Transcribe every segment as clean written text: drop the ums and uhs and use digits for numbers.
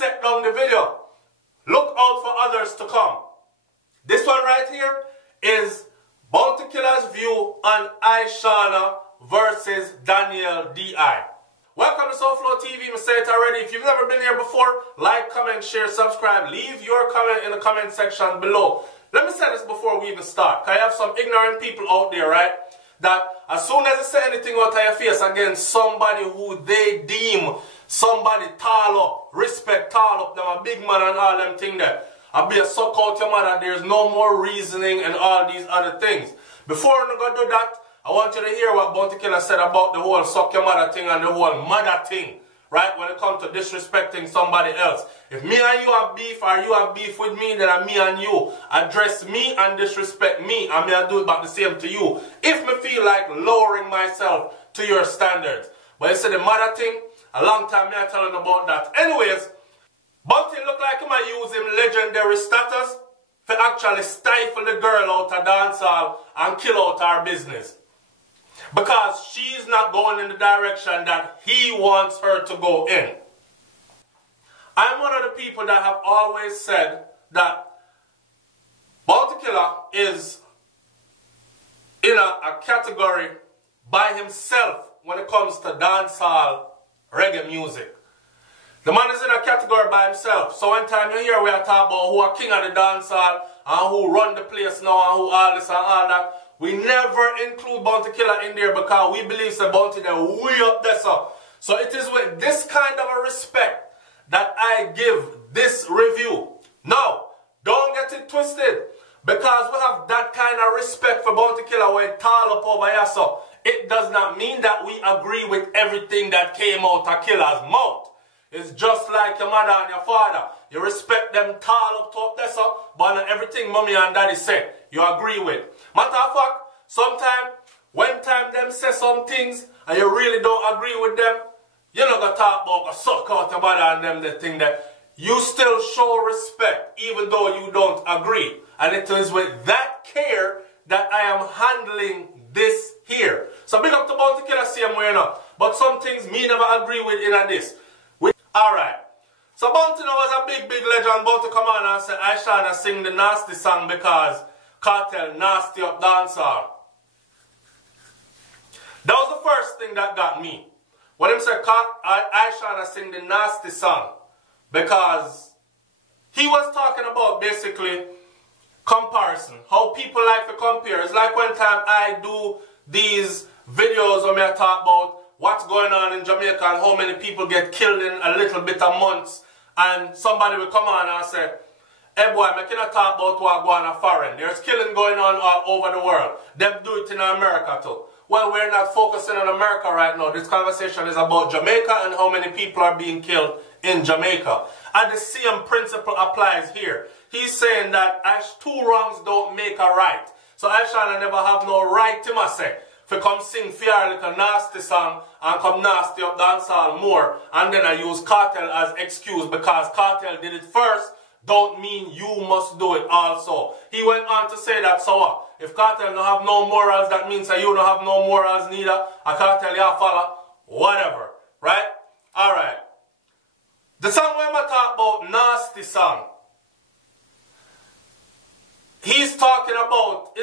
set down the video. Look out for others to come. This one right here is Bounty Killer's view on Ishawna versus Daniel D.I. Welcome to SouFLoTV. I say it already. If you've never been here before, like, comment, share, subscribe. Leave your comment in the comment section below. Let me say this before we even start. I have some ignorant people out there, right? That as soon as they say anything out of your face against somebody who they deem somebody tall up, respect tall up, them a big man and all them thing there, I'll be a suck out your mother, there's no more reasoning and all these other things. Before I go do that, I want you to hear what Bounty Killer said about the whole suck your mother thing and the whole mother thing, right? When it comes to disrespecting somebody else. If me and you have beef or you have beef with me, then me and you address me and disrespect me, and me I do about the same to you. If me feel like lowering myself to your standards. But you see the mother thing, a long time me I telling about that. Anyways, Bounty look like he might use him legendary status to actually stifle the girl out of dancehall and kill out her business. Because she's not going in the direction that he wants her to go in. I'm one of the people that have always said that Bounty Killer is in a category by himself when it comes to dancehall reggae music. The man is in a category by himself. So one time you hear we are talking about who are king of the dancehall and who run the place now and who all this and all that, we never include Bounty Killer in there because we believe the Bounty they're way up there. So it is with this kind of a respect that I give this review. Now, don't get it twisted. Because we have that kind of respect for Bounty Killer when tall up over here, so it does not mean that we agree with everything that came out of Killer's mouth. It's just like your mother and your father. You respect them tall up top there, so, but not everything mommy and daddy say, you agree with. Matter of fact, sometimes, when time them say some things and you really don't agree with them, you're not going to talk about a suck out your mother and them the thing that you still show respect even though you don't agree. And it is with that care that I am handling this here. So big up to Bounty Killer same way now. But some things me never agree with in this. Alright. So Bounty now was a big legend. Bounty come on and say Ishawna sing the nasty song because Cartel nasty up dancehall. That was the first thing that got me. When him said Ishawna sing the nasty song because he was talking about basically comparison. How people like to compare. It's like one time I do these videos where I talk about what's going on in Jamaica and how many people get killed in a little bit of months, and somebody will come on and say, hey boy, I cannot talk about what going on foreign. There's killing going on all over the world. Them do it in America too. Well, we're not focusing on America right now. This conversation is about Jamaica and how many people are being killed in Jamaica. And the same principle applies here. He's saying that as two wrongs don't make a right. So Ishawna never have no right to say to come sing fear like a nasty song and come nasty up dancehall more, and then I use Cartel as excuse because Cartel did it first don't mean you must do it also. He went on to say that, so what? If Cartel don't have no morals, that means that you don't have no morals neither. A Cartel you follow, whatever, right? Alright. The song we're going to talk about, nasty song. He's talking about,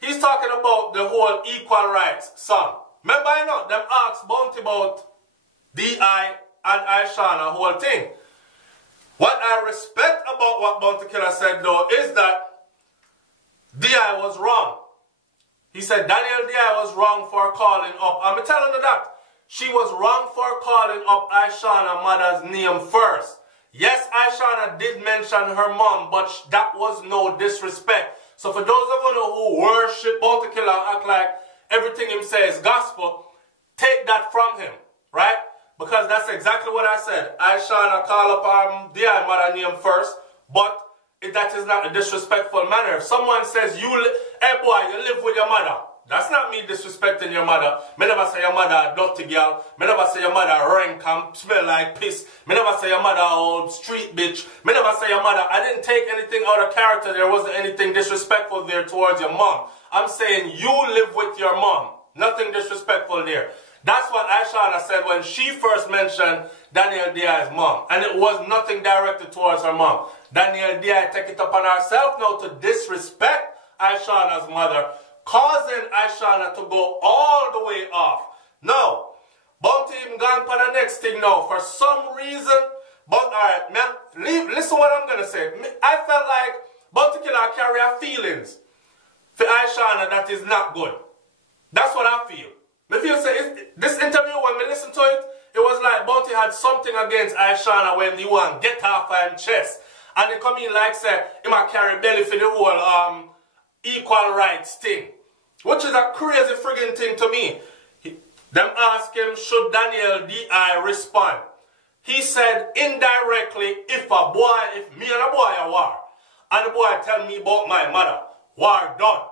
he's talking about the whole equal rights song. Remember, you know, them asked Bounty about D.I. and Ishawna whole thing. What I respect about what Bounty Killer said though is that D.I. was wrong. He said Daniel D.I. was wrong for calling up. I'm telling you that. She was wrong for calling up Ishawna mother's name first. Yes, Ishawna did mention her mom, but that was no disrespect. So for those of you who worship Bounty Killer and act like everything him says is gospel, take that from him, right? Because that's exactly what I said. Ishawna call up her D.I. mother name first, but that is not a disrespectful manner. If someone says, hey boy, you live with your mother, that's not me disrespecting your mother. Me never say your mother a dirty girl. Me never say your mother rank and smell like piss. Me never say your mother a old street bitch. Me never say your mother. I didn't take anything out of character. There wasn't anything disrespectful there towards your mom. I'm saying you live with your mom. Nothing disrespectful there. That's what Ishawna said when she first mentioned Daniel D.I.'s mom. And it was nothing directed towards her mom. Daniel D.I. take it upon herself now to disrespect Ishawna's mother, causing Ishawna to go all the way off. Now, Bounty him gone for the next thing now. For some reason, but alright, man, listen what I'm going to say. I felt like Bounty Killer carry her feelings for Ishawna that is not good. That's what I feel. I feel say, this interview, when we listen to it, it was like Bounty had something against Ishawna when he want get off her chest. And he come in like say, he might carry belly for the whole equal rights thing. Which is a crazy friggin' thing to me. Them ask him, should Daniel D.I. respond? He said indirectly, if me and a boy are war, and the boy tell me about my mother, war done.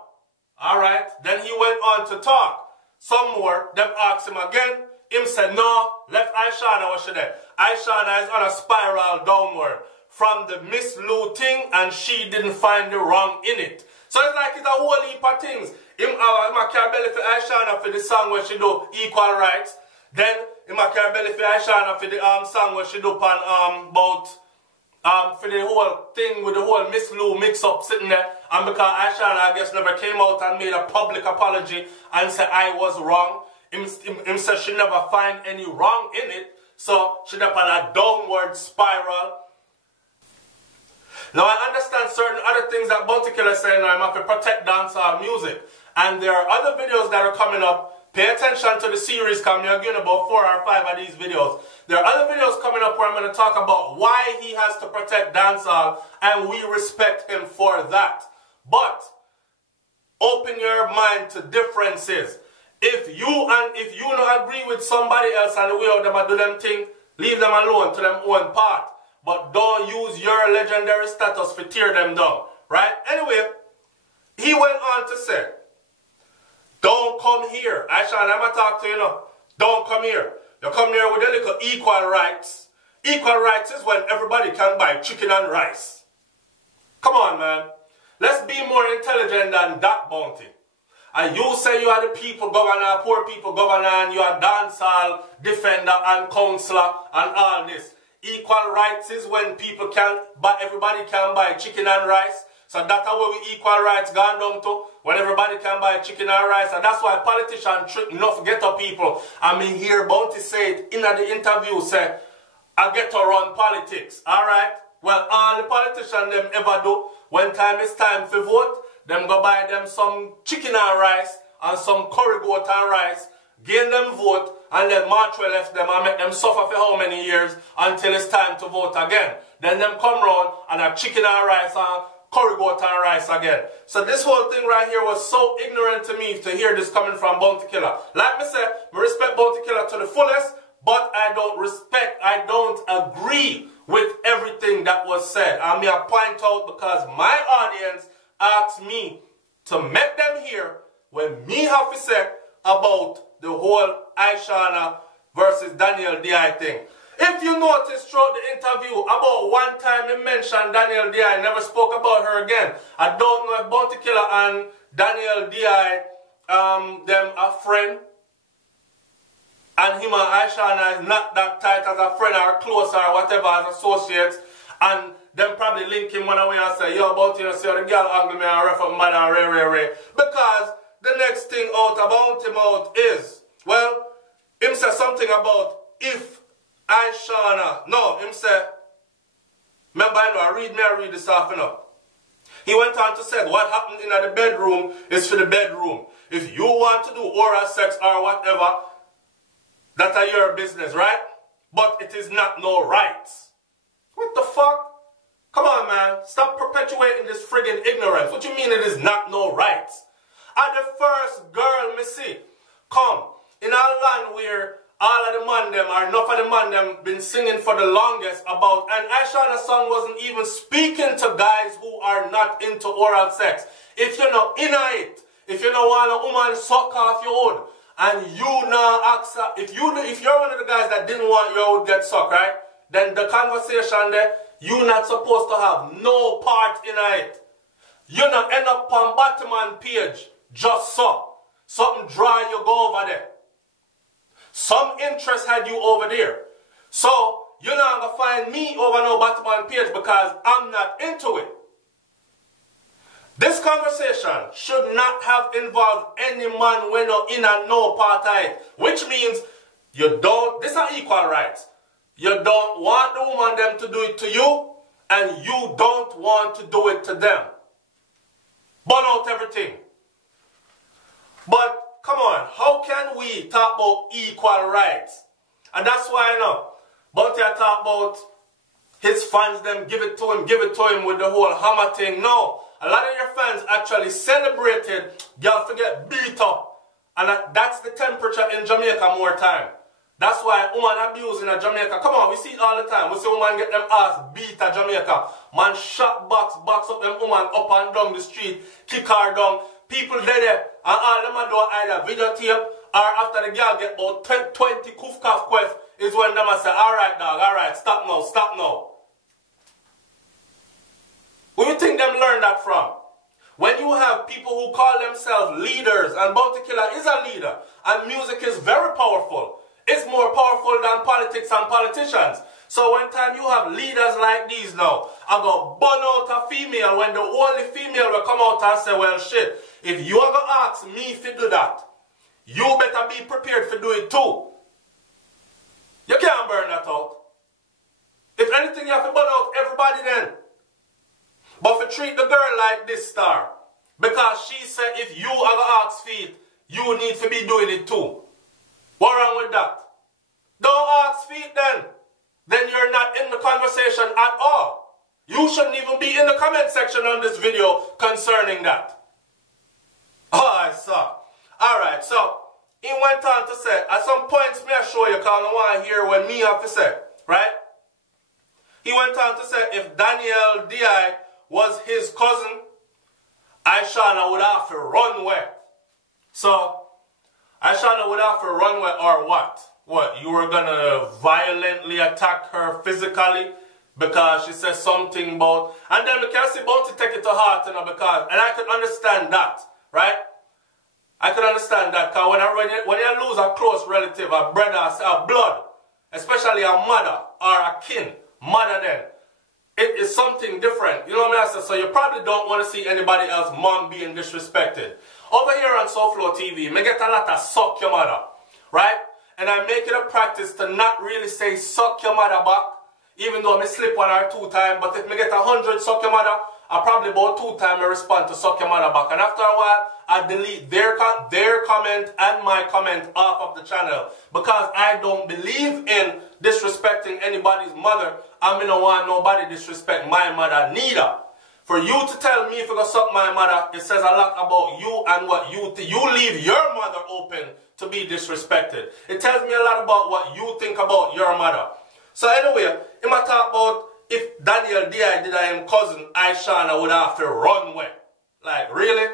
Alright, then he went on to talk. Some more, them asked him again. Him said, no, left Ishawna what she did. Ishawna is on a spiral downward from the Miss Lou thing, and she didn't find the wrong in it. So it's like it's a whole heap of things. Him carry belly for Ishawna for the song where she do equal rights. Then him carry belly for Ishawna for the song where she do pan for the whole thing with the whole Miss Lou mix up sitting there. And because Ishawna I guess never came out and made a public apology and said I was wrong. Him said she never find any wrong in it. So she up on a downward spiral. Now I understand certain other things that Bounty Killer is saying. I'm have to protect dancehall music. And there are other videos that are coming up. Pay attention to the series coming. I'm getting about 4 or 5 of these videos. There are other videos coming up where I'm going to talk about why he has to protect dancehall, and we respect him for that. But open your mind to differences. If you don't agree with somebody else and the way how them do them thing, leave them alone to them own part. But don't use your legendary status to tear them down. Right? Anyway, he went on to say, don't come here. Ishawna, I'm going to talk to you now. Don't come here. You come here with a little equal rights. Equal rights is when everybody can buy chicken and rice. Come on, man. Let's be more intelligent than that, Bounty. And you say you are the people governor, poor people governor, and you are dancehall defender and counselor and all this. Equal rights is when people can buy, everybody can buy chicken and rice. So that's how we equal rights gone down to, when everybody can buy chicken and rice. And that's why politicians trick enough ghetto people. I mean, here Bounty said in the interview, say, I get to run politics. Alright? Well, all the politicians them ever do, when time is time for vote, them go buy them some chicken and rice and some curry goat and rice, gain them vote, and then march well left them and make them suffer for how many years until it's time to vote again. Then them come round and have chicken and rice and curry goat and rice again. So this whole thing right here was so ignorant to me to hear this coming from Bounty Killer. Like me say, I respect Bounty Killer to the fullest, but I don't agree with everything that was said. I'm here to point out because my audience asked me to make them hear when me have to say about the whole Ishawna versus Daniel D.I. thing. If you notice throughout the interview, about one time he mentioned Daniel D.I. never spoke about her again. I don't know if Bounty Killer and Daniel D.I. them a friend. And him and Ishawna is not that tight as a friend or close or whatever as associates. And them probably link him one away and say, yo, Bounty, you see how the girl angle me and refer mad and ray. Because the next thing out about him out is, well, him say something about if Ishawna, no, him say, remember I read this off enough. He went on to say, what happened in the bedroom is for the bedroom. If you want to do oral sex or whatever, that are your business, right? But it is not no rights. What the fuck? Come on, man. Stop perpetuating this friggin' ignorance. What you mean it is not no rights? At the first girl me see come in a land where all of the man them or enough of the man them been singing for the longest about, and Ishawna's song wasn't even speaking to guys who are not into oral sex. If you're not in it, if you don't want a woman suck off your own, and you not accept, if you're one of the guys that didn't want your own get sucked, right? Then the conversation there, you're not supposed to have no part in it. You not end up on bottom man page just so. Something dry, you go over there. Some interest had you over there. So, you're not going to find me over no Batman page because I'm not into it. This conversation should not have involved any man when you're in and no part of it. Which means you don't, this are equal rights. You don't want the woman them to do it to you, and you don't want to do it to them. Burn out everything. But, come on, how can we talk about equal rights? And that's why I know. But I talk about his fans, them give it to him with the whole hammer thing. No. A lot of your fans actually celebrated girls to get beat up. And that's the temperature in Jamaica more time. That's why woman abuse in Jamaica. Come on, we see it all the time. We see woman get them ass beat at Jamaica. Man shot box up them woman up and down the street, kick her down. People there, and all them do either videotape or after the girl get about 20 kuf kaf quest is when them say, alright dog, alright, stop now. Who do you think them learn that from? When you have people who call themselves leaders, and Bounty Killer is a leader, and music is very powerful. It's more powerful than politics and politicians. So when time you have leaders like these now, I go burn out a female when the only female will come out and say, well shit, if you ever ask me to do that, you better be prepared to do it too. You can't burn that out. If anything, you have to burn out everybody then. But if you treat the girl like this star, because she said if you ever ask for it, you need to be doing it too. What wrong with that? Don't ask for it then. Then you're not in the conversation at all. You shouldn't even be in the comment section on this video concerning that. Alright, so. Alright, so he went on to say, at some points may I show you because I want to hear what me have to say. Right? He went on to say if Daniel D.I. was his cousin, Ishawna would have to run away. So, Ishawna would have to run away or what? What, you were going to violently attack her physically because she said something about... And then we can see Bounty take it to heart, you know, because... And I could understand that, right? I could understand that because when you lose a close relative, a brother, a blood, especially a mother or a kin, mother then, it is something different. You know what I mean? So you probably don't want to see anybody else mom being disrespected. Over here on SouFLoTV, I get a lot of suck your mother, right? And I make it a practice to not really say suck your mother back, even though I may slip 1 or 2 times. But if I get 100 suck your mother, I probably about 2 times I respond to suck your mother back. And after a while, I delete their comment and my comment off of the channel. Because I don't believe in disrespecting anybody's mother. I don't want nobody disrespect my mother neither. For you to tell me if you're going to suck my mother, it says a lot about you and what you think. You leave your mother open to be disrespected. It tells me a lot about what you think about your mother. So anyway, I'm going to talk about if Daniel D.I. did I him cousin, Ishawna would have to run away. Like, really?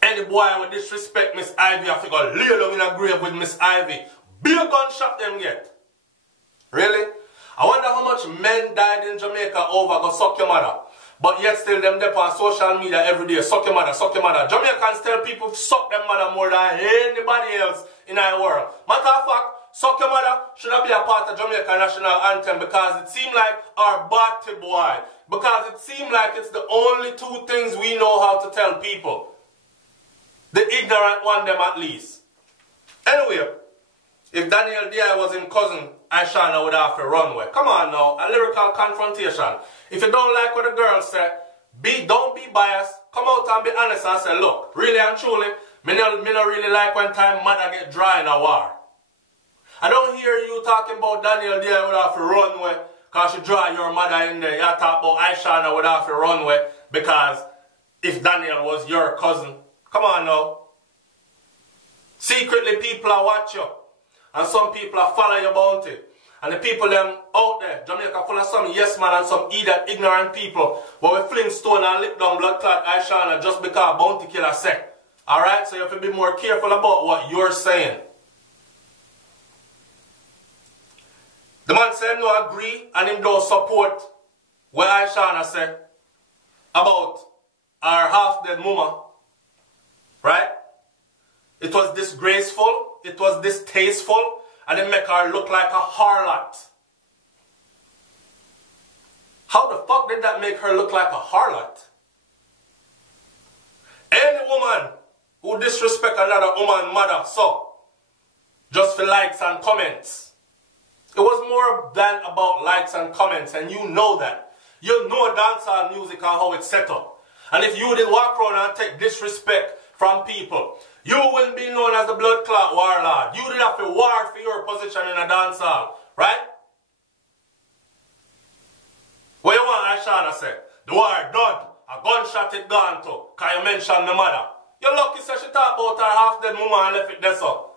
Any boy would disrespect Miss Ivy, have to go lay down in a grave with Miss Ivy. Be a gunshot them get. Really? I wonder how much men died in Jamaica over go suck your mother. But yet still them dep on social media every day. Suck your mother, suck your mother. Jamaicans tell people to suck their mother more than anybody else in our world. Matter of fact, suck your mother should not be a part of Jamaica national anthem because it seemed like our batty boy. Because it seemed like it's the only 2 things we know how to tell people. The ignorant one them at least. Anyway, if Daniel D.I. was in cousin, Ishawna would have to run away. Come on now, a lyrical confrontation. If you don't like what the girls say, don't be biased. Come out and be honest and say, look, really and truly, me not really like when time mother get dry in a war. I don't hear you talking about Daniel D.I. would have to run away because you draw your mother in there. You talk about Ishawna would have to run away because if Daniel was your cousin. Come on now. Secretly people are watching you. And some people are following your bounty. And the people them out there, Jamaica full of some yes man and some idiot ignorant people. But we fling stone and lip down blood clot Ishawna just because Bounty Killer say. Alright, so you have to be more careful about what you're saying. The man said no agree and him don't support what Ishawna said about our half-dead mama. Right? It was disgraceful, it was distasteful, and it make her look like a harlot. How the fuck did that make her look like a harlot? Any woman who disrespect another woman mother, so, just for likes and comments. It was more than about likes and comments, and you know that. You know dancehall music and how it's set up. And if you did walk around and take disrespect from people, you will be known as the blood clot warlord. You did have to war for your position in a dancehall, right? What you want Ishawna say? The war done. A gunshot it gone to. Can you mention my mother? You're lucky say she talk about her half dead mama and left it there so.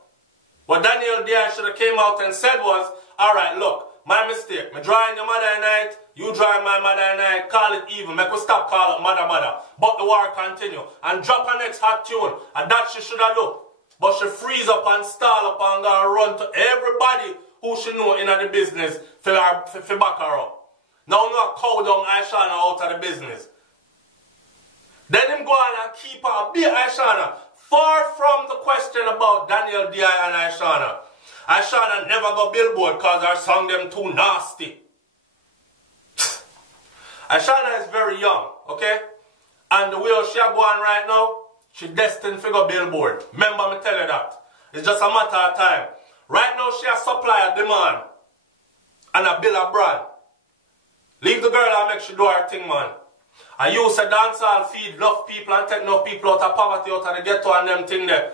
What Daniel D.I. should have came out and said was, alright, look, my mistake. Me drawing your mother at night, you drawing my mother at night, call it even. Make us stop calling mother. But the war continue. And drop her next hot tune. And that she should have done. But she freeze up and stall up and go run to everybody who she know in the business for back her up. Now no cow down Ishawna out of the business. Then him go on and keep her be Ishawna. Far from the question about Daniel D.I. and Ishawna. Ishawna never go billboard because her song them too nasty. Ishawna is very young, okay? And the way she go on right now, she destined to go billboard. Remember me tell you that. It's just a matter of time. Right now she has supply a demand. And a bill a brand. Leave the girl and make she do her thing, man. I use a dancehall feed enough people and take enough people out of poverty, out of the ghetto and them thing there.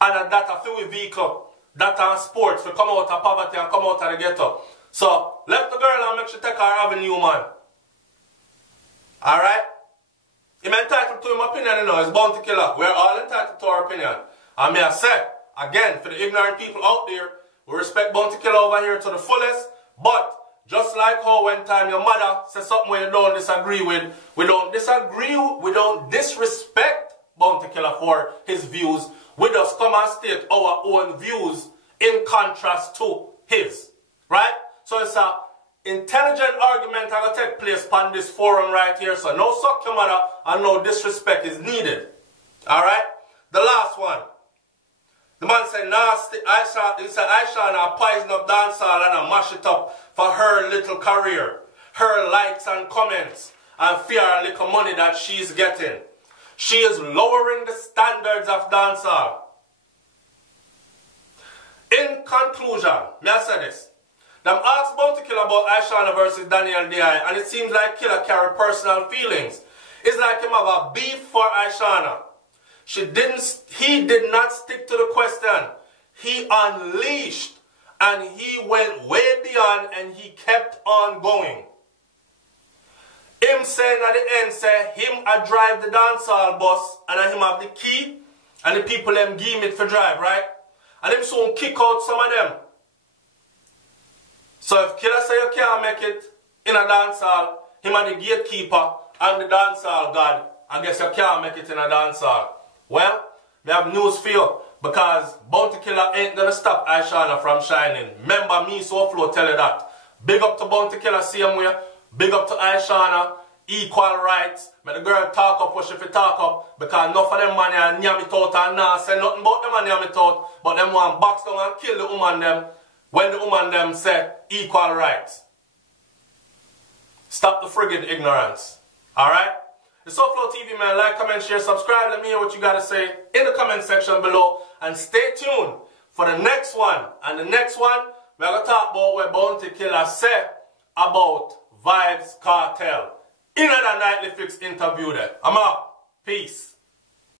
And that a few vehicle, that and sports for come out of poverty and come out of the ghetto. So, let the girl and make she take her avenue, man. Alright? I'm entitled to my opinion, you know, it's bound to kill her. We're all entitled to our opinion. And may I say, again, for the ignorant people out there, we respect Bounty Killer over here to the fullest, but just like how one time your mother says something you don't disagree with, we don't disrespect Bounty Killer for his views. We just come and state our own views in contrast to his. Right? So it's a intelligent argument that will take place on this forum right here. So no suck your mother and no disrespect is needed. Alright? The last one. The man said, nasty, Ishawna poison up dancehall and mash it up for her little career, her likes and comments, and fear a little money that she's getting. She is lowering the standards of dancehall. In conclusion, may I say this? Them asked Bounty Killer about Ishawna versus Daniel D.I. and it seems like Killer carry personal feelings. It's like him have a beef for Ishawna. He did not stick to the question. He unleashed and he went way beyond and he kept on going. Him saying at the end, say, him a drive the dancehall bus and him have the key and the people them give him it for drive, right? And him soon kick out some of them. So if Killer say you can't make it in a dancehall, him and the gatekeeper and the dancehall god, I guess you can't make it in a dancehall. Well, we have news for you because Bounty Killer ain't gonna stop Ishawna from shining. Remember me, SouFLo, tell you that. Big up to Bounty Killer same way. Big up to Ishawna. Equal rights. May the girl talk up what she fi talk up because enough of them man are nyam it out and nah say nothing about them and nyam it out. But them want box down and kill the woman them when the woman them say equal rights. Stop the friggin' ignorance. Alright? The SouFLoTV, man, like, comment, share, subscribe. Let me hear what you gotta say in the comment section below. And stay tuned for the next one. And the next one, we're gonna talk about what Bounty Killer said about Vybz Kartel. In a nightly fix interview there. I'm out. Peace.